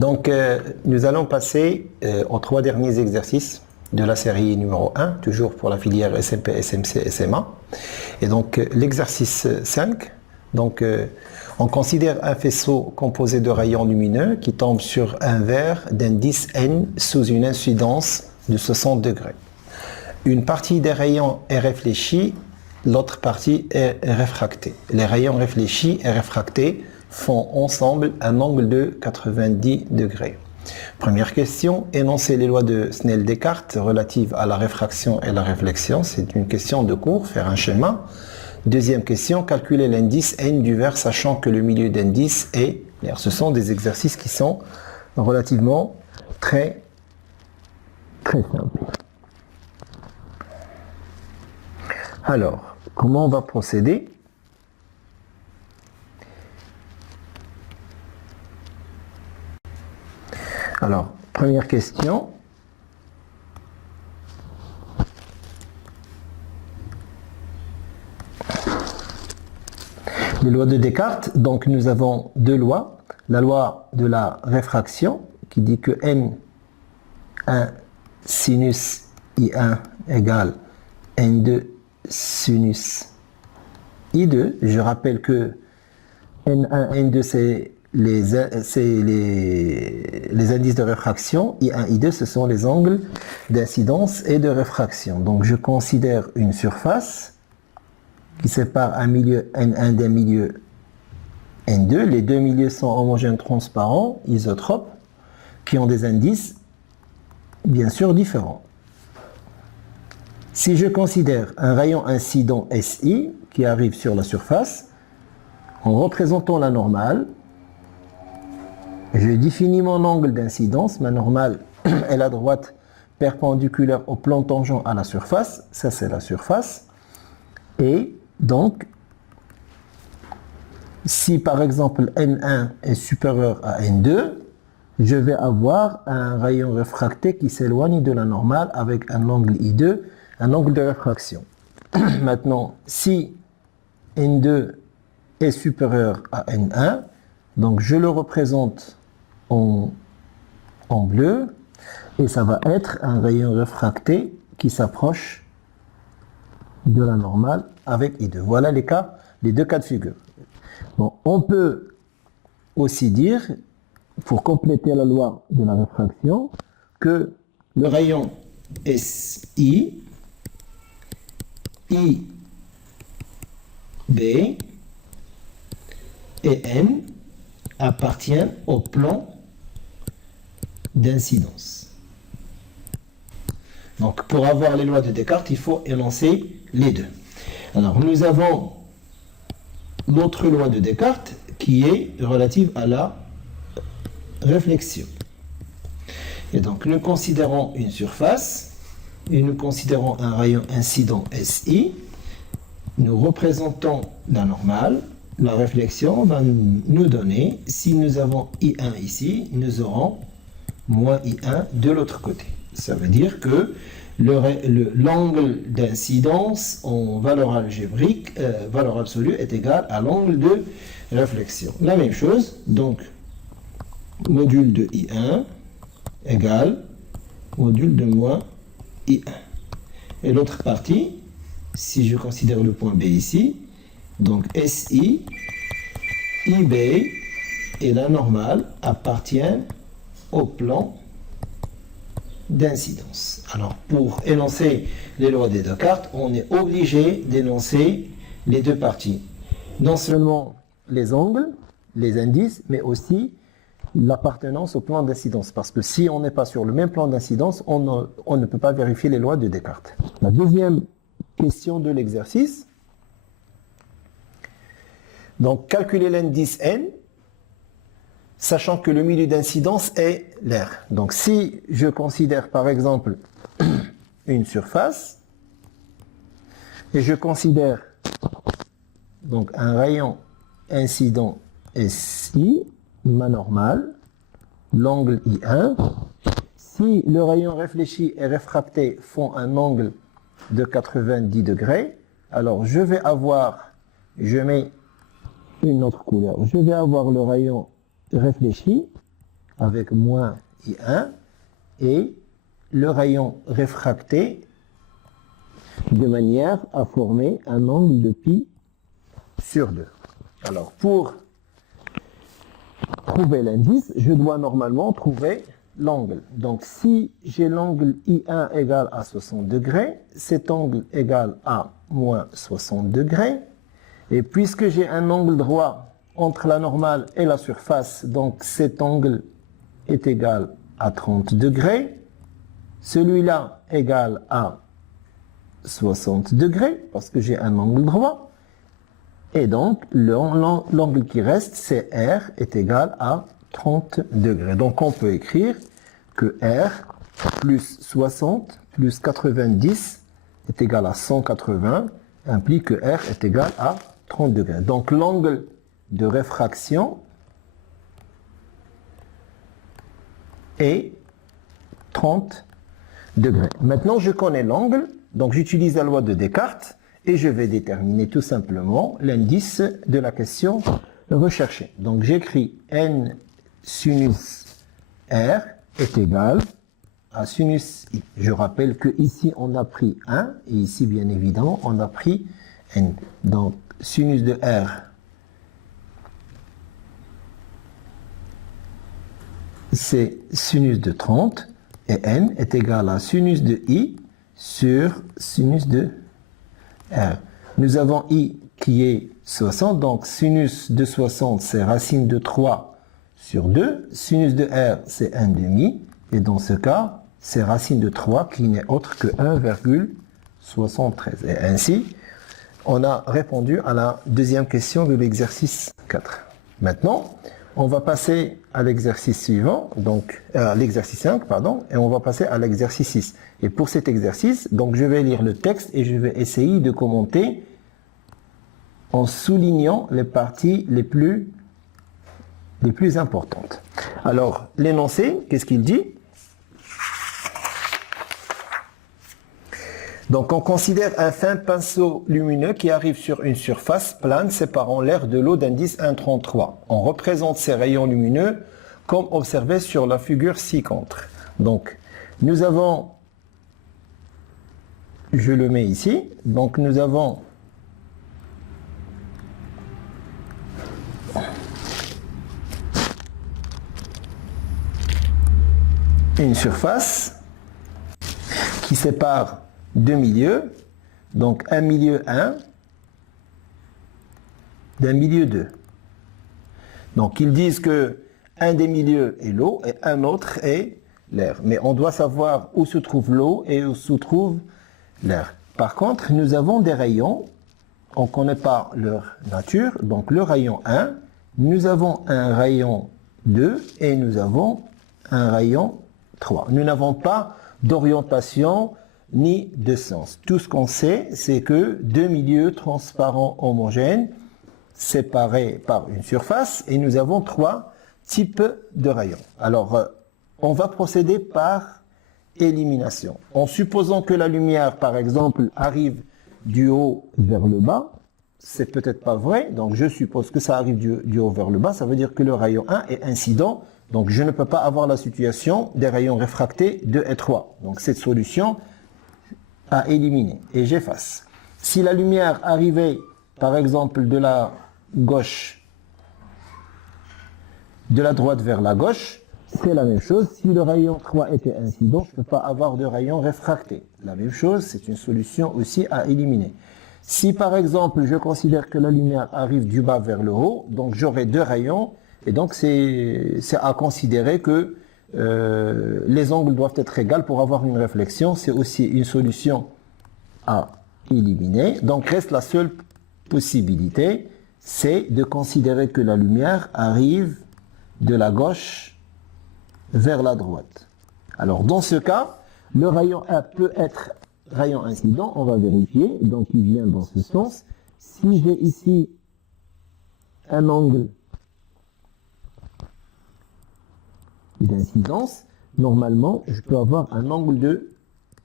Donc, nous allons passer aux 3 derniers exercices de la série numéro 1, toujours pour la filière SMP, SMC, SMA. Et donc, l'exercice 5, donc, on considère un faisceau composé de rayons lumineux qui tombe sur un verre d'indice N sous une incidence de 60 degrés. Une partie des rayons est réfléchie, l'autre partie est réfractée. Les rayons réfléchis et réfractés font ensemble un angle de 90 degrés. Première question, énoncer les lois de Snell-Descartes relatives à la réfraction et la réflexion. C'est une question de cours, faire un schéma. Deuxième question, calculer l'indice N du verre sachant que le milieu d'indice est l'air. Ce sont des exercices qui sont relativement très simples. Alors, comment on va procéder? Alors, première question. Les lois de Descartes, donc nous avons 2 lois. La loi de la réfraction qui dit que N1 sinus I1 égale N2 sinus I2. Je rappelle que N1, N2 c'est les indices de réfraction, I1, I2 ce sont les angles d'incidence et de réfraction. Donc je considère une surface qui sépare un milieu N1 d'un milieu N2. Les 2 milieux sont homogènes, transparents, isotropes, qui ont des indices bien sûr différents. Si je considère un rayon incident SI qui arrive sur la surface, en représentant la normale, je définis mon angle d'incidence. Ma normale est la droite perpendiculaire au plan tangent à la surface. Ça, c'est la surface. Et donc, si par exemple N1 est supérieur à N2, je vais avoir un rayon réfracté qui s'éloigne de la normale avec un angle I2, un angle de réfraction. Maintenant, si N2 est supérieur à N1, donc je le représente en bleu, et ça va être un rayon réfracté qui s'approche de la normale avec I2. Voilà les 2 cas de figure. Bon, on peut aussi dire, pour compléter la loi de la réfraction, que le rayon SI, I, B et N appartiennent au plan d'incidence. Donc, pour avoir les lois de Descartes, il faut énoncer les 2. Alors, nous avons l'autre loi de Descartes qui est relative à la réflexion. Et donc, nous considérons une surface et nous considérons un rayon incident SI. Nous représentons la normale. La réflexion va nous donner, si nous avons I1 ici, nous aurons moins I1 de l'autre côté. Ça veut dire que l'angle d'incidence en valeur algébrique, valeur absolue, est égal à l'angle de réflexion. La même chose, donc, module de I1 égale module de moins I1. Et l'autre partie, si je considère le point B ici, donc SI, IB et la normale appartiennent au plan d'incidence. Alors, pour énoncer les lois de Descartes, on est obligé d'énoncer les 2 parties. Non seulement les angles, les indices, mais aussi l'appartenance au plan d'incidence. Parce que si on n'est pas sur le même plan d'incidence, on ne peut pas vérifier les lois de Descartes. La deuxième question de l'exercice. Donc, calculer l'indice N, sachant que le milieu d'incidence est l'air. Donc, si je considère par exemple une surface, et je considère donc un rayon incident SI, ma normale, l'angle I1, si le rayon réfléchi et réfracté font un angle de 90 degrés, alors je vais avoir, je mets une autre couleur, je vais avoir le rayon réfléchi avec moins I1 et le rayon réfracté de manière à former un angle de pi sur 2. Alors, pour trouver l'indice, je dois normalement trouver l'angle. Donc, si j'ai l'angle I1 égal à 60 degrés, cet angle égal à moins 60 degrés. Et puisque j'ai un angle droit entre la normale et la surface, donc cet angle est égal à 30 degrés. Celui-là égal à 60 degrés, parce que j'ai un angle droit. Et donc, l'angle qui reste, c'est R, est égal à 30 degrés. Donc, on peut écrire que R plus 60 plus 90 est égal à 180, implique que R est égal à 30 degrés. Donc, l'angle de réfraction est 30 degrés. Maintenant, je connais l'angle, donc j'utilise la loi de Descartes et je vais déterminer tout simplement l'indice de la question recherchée. Donc, j'écris n sinus R est égal à sinus I. Je rappelle que ici on a pris 1 et ici bien évidemment on a pris n. Donc, sinus de R c'est sinus de 30 et n est égal à sinus de I sur sinus de R. Nous avons I qui est 60, donc sinus de 60 c'est racine de 3 sur 2, sinus de R c'est 1/2 et dans ce cas c'est racine de 3 qui n'est autre que 1,73 et ainsi on a répondu à la deuxième question de l'exercice 4. Maintenant, on va passer à l'exercice suivant, donc à l'exercice 5, pardon, et on va passer à l'exercice 6. Et pour cet exercice, donc je vais lire le texte et je vais essayer de commenter en soulignant les parties les plus importantes. Alors, l'énoncé, qu'est-ce qu'il dit? Donc, on considère un fin pinceau lumineux qui arrive sur une surface plane séparant l'air de l'eau d'indice 1,33. On représente ces rayons lumineux comme observé sur la figure ci-contre. Donc, nous avons, je le mets ici, donc nous avons une surface qui sépare deux milieux, donc un milieu 1 d'un milieu 2. Donc ils disent que un des milieux est l'eau et un autre est l'air. Mais on doit savoir où se trouve l'eau et où se trouve l'air. Par contre, nous avons des rayons, on ne connaît pas leur nature, donc le rayon 1, nous avons un rayon 2 et nous avons un rayon 3. Nous n'avons pas d'orientation ni de sens. Tout ce qu'on sait, c'est que deux milieux transparents homogènes séparés par une surface et nous avons trois types de rayons. Alors, on va procéder par élimination. En supposant que la lumière, par exemple, arrive du haut vers le bas, c'est peut-être pas vrai, donc je suppose que ça arrive du haut vers le bas, ça veut dire que le rayon 1 est incident, donc je ne peux pas avoir la situation des rayons réfractés 2 et 3. Donc cette solution à éliminer et j'efface. Si la lumière arrivait par exemple de la gauche, de la droite vers la gauche, c'est la même chose. Si le rayon 3 était incident, je ne peux pas avoir de rayon réfracté. La même chose, c'est une solution aussi à éliminer. Si par exemple je considère que la lumière arrive du bas vers le haut, donc j'aurai deux rayons et donc c'est à considérer que les angles doivent être égaux pour avoir une réflexion. C'est aussi une solution à éliminer. Donc reste la seule possibilité, c'est de considérer que la lumière arrive de la gauche vers la droite. Alors dans ce cas, le rayon 1 peut être rayon incident, on va vérifier, donc il vient dans ce sens. Si j'ai ici un angle d'incidence, normalement, je peux avoir un angle de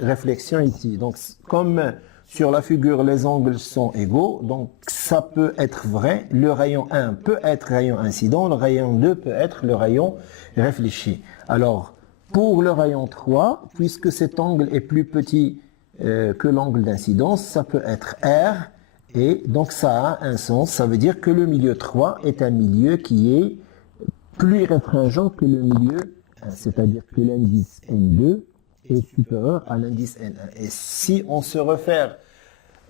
réflexion ici. Donc, comme sur la figure, les angles sont égaux, donc ça peut être vrai. Le rayon 1 peut être rayon incident, le rayon 2 peut être le rayon réfléchi. Alors, pour le rayon 3, puisque cet angle est plus petit que l'angle d'incidence, ça peut être R, et donc ça a un sens. Ça veut dire que le milieu 3 est un milieu qui est plus réfringent que le milieu 1, c'est-à-dire que l'indice N2 est supérieur à l'indice N1. Et si on se réfère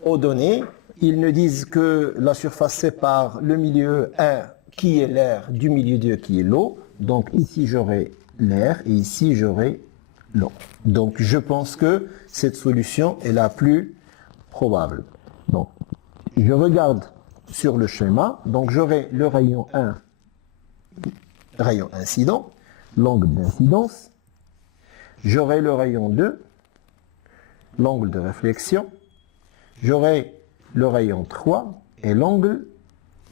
aux données, ils nous disent que la surface sépare le milieu 1 qui est l'air du milieu 2 qui est l'eau. Donc ici j'aurai l'air et ici j'aurai l'eau. Donc je pense que cette solution est la plus probable. Donc je regarde sur le schéma, donc j'aurai le rayon 1, rayon incident, l'angle d'incidence. J'aurai le rayon 2, l'angle de réflexion. J'aurai le rayon 3 et l'angle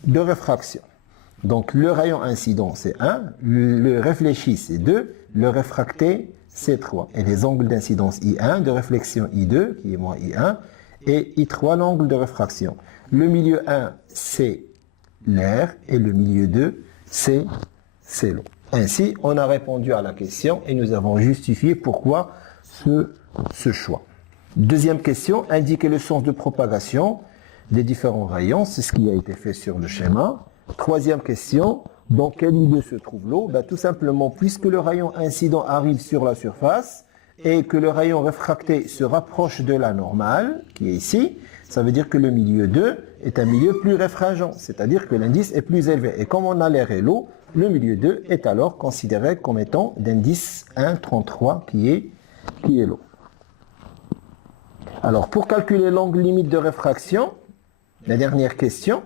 de réfraction. Donc le rayon incident c'est 1, le réfléchi c'est 2, le réfracté c'est 3. Et les angles d'incidence I1, de réflexion I2 qui est moins I1 et I3 l'angle de réfraction. Le milieu 1 c'est l'air et le milieu 2 c'est l'eau. Ainsi, on a répondu à la question et nous avons justifié pourquoi ce choix. Deuxième question, indiquer le sens de propagation des différents rayons. C'est ce qui a été fait sur le schéma. Troisième question, dans quel milieu se trouve l'eau? Tout simplement, puisque le rayon incident arrive sur la surface et que le rayon réfracté se rapproche de la normale, qui est ici, ça veut dire que le milieu 2 est un milieu plus réfringent, c'est-à-dire que l'indice est plus élevé. Et comme on a l'air et l'eau, le milieu 2 est alors considéré comme étant d'indice 1,33 qui est l'eau. Alors, pour calculer l'angle limite de réfraction, la dernière question.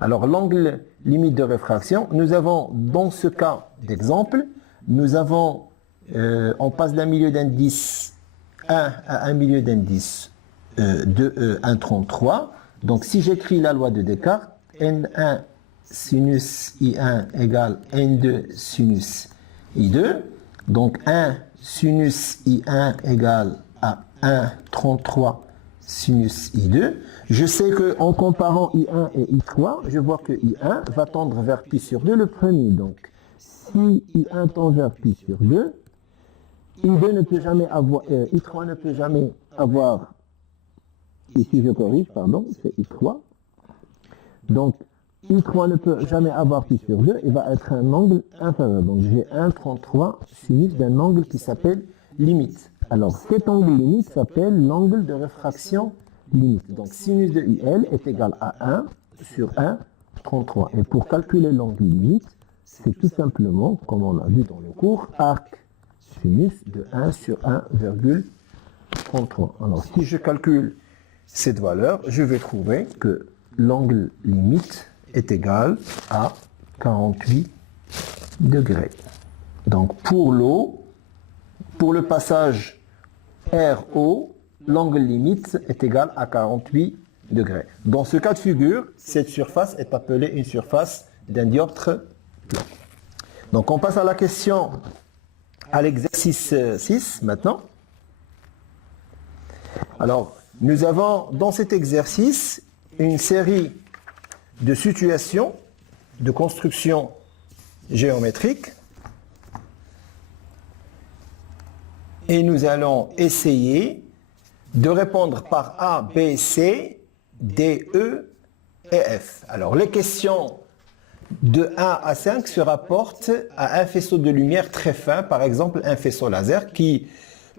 Alors, l'angle limite de réfraction, nous avons, dans ce cas d'exemple, nous avons, on passe d'un milieu d'indice 1 à un milieu d'indice 1,33. Donc, si j'écris la loi de Descartes, N1 sinus I1 égale N2 sinus I2. Donc 1 sinus I1 égale à 1,33 sinus I2. Je sais qu'en comparant I1 et I3, je vois que I1 va tendre vers pi sur 2 le premier. Donc si I1 tend vers pi sur 2, I2 ne peut jamais avoir, I3 ne peut jamais avoir, ici je corrige, pardon, c'est I3. Donc I3 ne peut jamais avoir pi sur 2, il va être un angle inférieur. Donc j'ai 1,33 sinus d'un angle qui s'appelle limite. Alors cet angle limite s'appelle l'angle de réfraction limite. Donc sinus de IL est égal à 1 sur 1,33. Et pour calculer l'angle limite, c'est tout simplement, comme on l'a vu dans le cours, arc sinus de 1 sur 1,33. Alors si je calcule cette valeur, je vais trouver que l'angle limite est égal à 48 degrés. Donc pour l'eau, pour le passage RO, l'angle limite est égal à 48 degrés. Dans ce cas de figure, cette surface est appelée une surface d'un dioptre plat. Donc on passe à la question, à l'exercice 6 maintenant. Alors, nous avons dans cet exercice une série de situations de construction géométrique et nous allons essayer de répondre par A, B, C, D, E et F. Alors les questions de 1 à 5 se rapportent à un faisceau de lumière très fin, par exemple un faisceau laser qui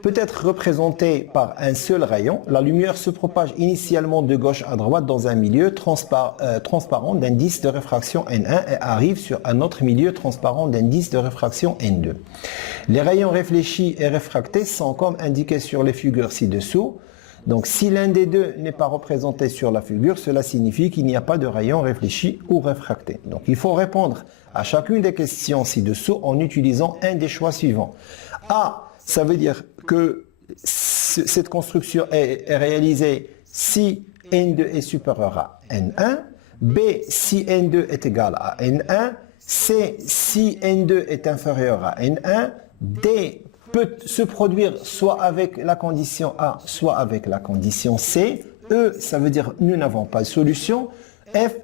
peut être représenté par un seul rayon. La lumière se propage initialement de gauche à droite dans un milieu transparent d'indice de réfraction N1 et arrive sur un autre milieu transparent d'indice de réfraction N2. Les rayons réfléchis et réfractés sont comme indiqués sur les figures ci-dessous. Donc si l'un des deux n'est pas représenté sur la figure, cela signifie qu'il n'y a pas de rayon réfléchi ou réfracté. Donc il faut répondre à chacune des questions ci-dessous en utilisant un des choix suivants. A, ça veut dire que cette construction est réalisée si N2 est supérieur à N1, B si N2 est égal à N1, C si N2 est inférieur à N1, D peut se produire soit avec la condition A, soit avec la condition C, E, ça veut dire nous n'avons pas de solution. F,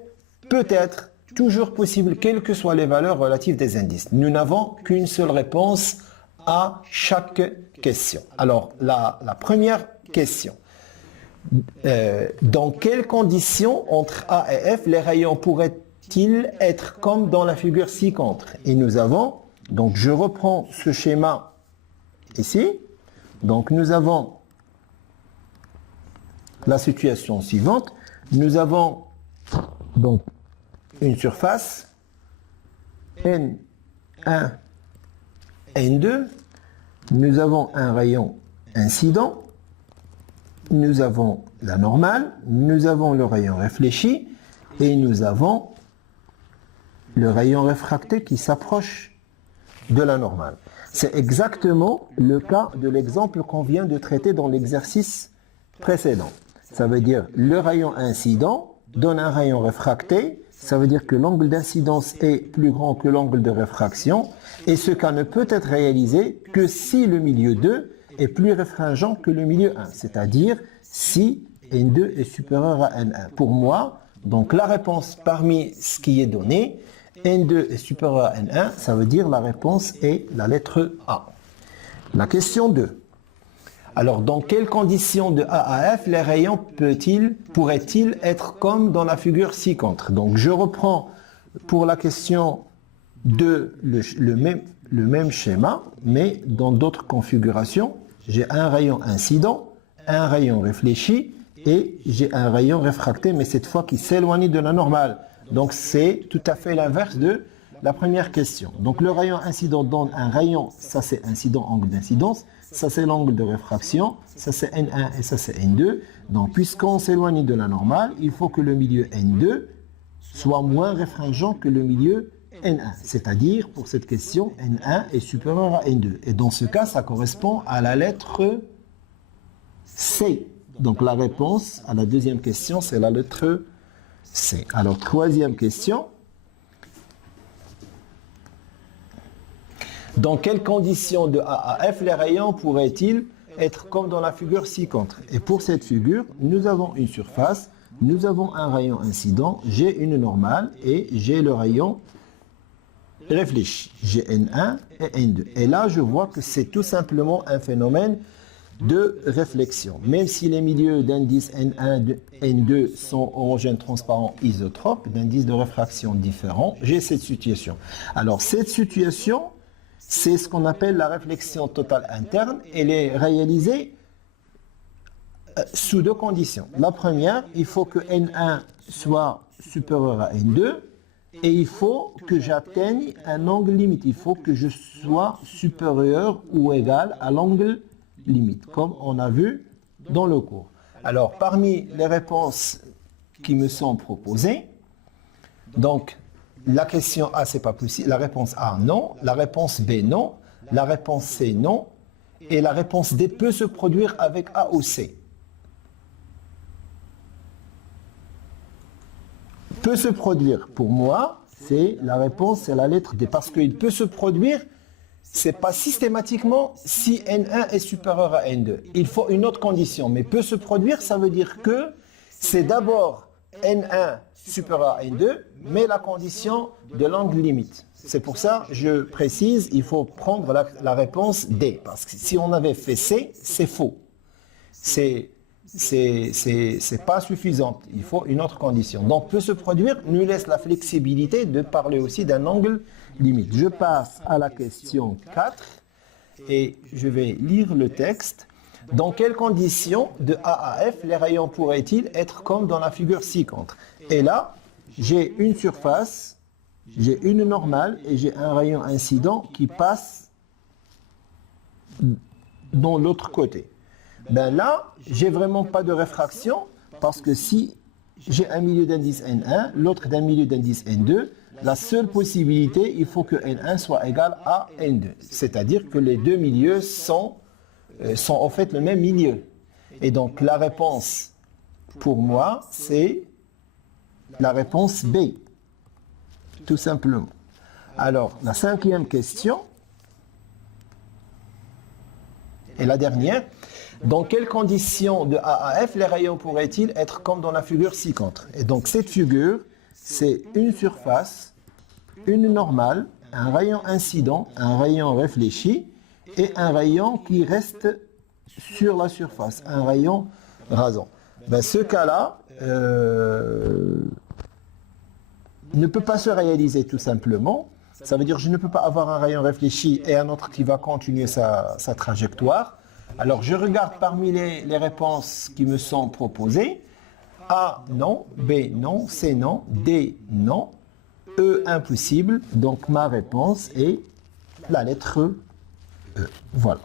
peut-être, toujours possible, quelles que soient les valeurs relatives des indices. Nous n'avons qu'une seule réponse à chaque question. Alors, la première question. Dans quelles conditions entre A et F les rayons pourraient-ils être comme dans la figure ci-contre? Et nous avons, donc je reprends ce schéma ici. Donc nous avons la situation suivante. Nous avons donc une surface N1, N2. Nous avons un rayon incident. Nous avons la normale. Nous avons le rayon réfléchi. Et nous avons le rayon réfracté qui s'approche de la normale. C'est exactement le cas de l'exemple qu'on vient de traiter dans l'exercice précédent. Ça veut dire le rayon incident donne un rayon réfracté. Ça veut dire que l'angle d'incidence est plus grand que l'angle de réfraction. Et ce cas ne peut être réalisé que si le milieu 2 est plus réfringent que le milieu 1. C'est-à-dire si N2 est supérieur à N1. Pour moi, donc la réponse parmi ce qui est donné, N2 est supérieur à N1, ça veut dire la réponse est la lettre A. La question 2. Alors, dans quelles conditions de A à F les rayons pourraient-ils être comme dans la figure ci-contre? Donc, je reprends pour la question 2 le même schéma, mais dans d'autres configurations. J'ai un rayon incident, un rayon réfléchi et j'ai un rayon réfracté, mais cette fois qui s'éloigne de la normale. Donc, c'est tout à fait l'inverse de la première question. Donc, le rayon incident donne un rayon, ça c'est incident, angle d'incidence, ça c'est l'angle de réfraction, ça c'est N1 et ça c'est N2. Donc, puisqu'on s'éloigne de la normale, il faut que le milieu N2 soit moins réfringent que le milieu N1. C'est-à-dire, pour cette question, N1 est supérieur à N2. Et dans ce cas, ça correspond à la lettre C. Donc, la réponse à la deuxième question, c'est la lettre C. Alors, troisième question. Dans quelles conditions de A à F les rayons pourraient-ils être comme dans la figure ci-contre? Et pour cette figure, nous avons une surface, nous avons un rayon incident, j'ai une normale et j'ai le rayon réfléchi. J'ai N1 et N2. Et là, je vois que c'est tout simplement un phénomène de réflexion. Même si les milieux d'indice N1 et N2 sont homogènes, transparents, isotropes, d'indices de réfraction différents, j'ai cette situation. Alors, cette situation, c'est ce qu'on appelle la réflexion totale interne. Elle est réalisée sous deux conditions. La première, il faut que N1 soit supérieur à N2 et il faut que j'atteigne un angle limite. Il faut que je sois supérieur ou égal à l'angle limite, comme on a vu dans le cours. Alors, parmi les réponses qui me sont proposées, donc, la question A, c'est pas possible. La réponse A, non. La réponse B, non. La réponse C, non. Et la réponse D peut se produire avec A ou C. Peut se produire, pour moi, c'est la réponse, c'est la lettre D. Parce qu'il peut se produire, c'est pas systématiquement si N1 est supérieur à N2. Il faut une autre condition. Mais peut se produire, ça veut dire que c'est d'abord N1 supérieur à N2, mais la condition de l'angle limite. C'est pour ça, je précise, il faut prendre la réponse D. Parce que si on avait fait C, c'est faux. C'est pas suffisant. Il faut une autre condition. Donc, peut se produire, nous laisse la flexibilité de parler aussi d'un angle limite. Je passe à la question 4 et je vais lire le texte. Dans quelles conditions de A à F les rayons pourraient-ils être comme dans la figure ci-contre? Et là, j'ai une surface, j'ai une normale et j'ai un rayon incident qui passe dans l'autre côté. Ben là, j'ai vraiment pas de réfraction parce que si j'ai un milieu d'indice N1, l'autre d'un milieu d'indice N2, la seule possibilité, il faut que N1 soit égal à N2. C'est-à-dire que les deux milieux sont en fait le même milieu. Et donc la réponse pour moi, c'est la réponse B. Tout simplement. Alors, la cinquième question, et la dernière. Dans quelles conditions de A à F les rayons pourraient-ils être comme dans la figure ci-contre? Et donc cette figure, c'est une surface, une normale, un rayon incident, un rayon réfléchi et un rayon qui reste sur la surface, un rayon rasant. Ben, ce cas-là ne peut pas se réaliser tout simplement. Ça veut dire que je ne peux pas avoir un rayon réfléchi et un autre qui va continuer sa trajectoire. Alors je regarde parmi les réponses qui me sont proposées. A, non. B, non. C, non. D, non. E, impossible. Donc ma réponse est la lettre E. Voilà.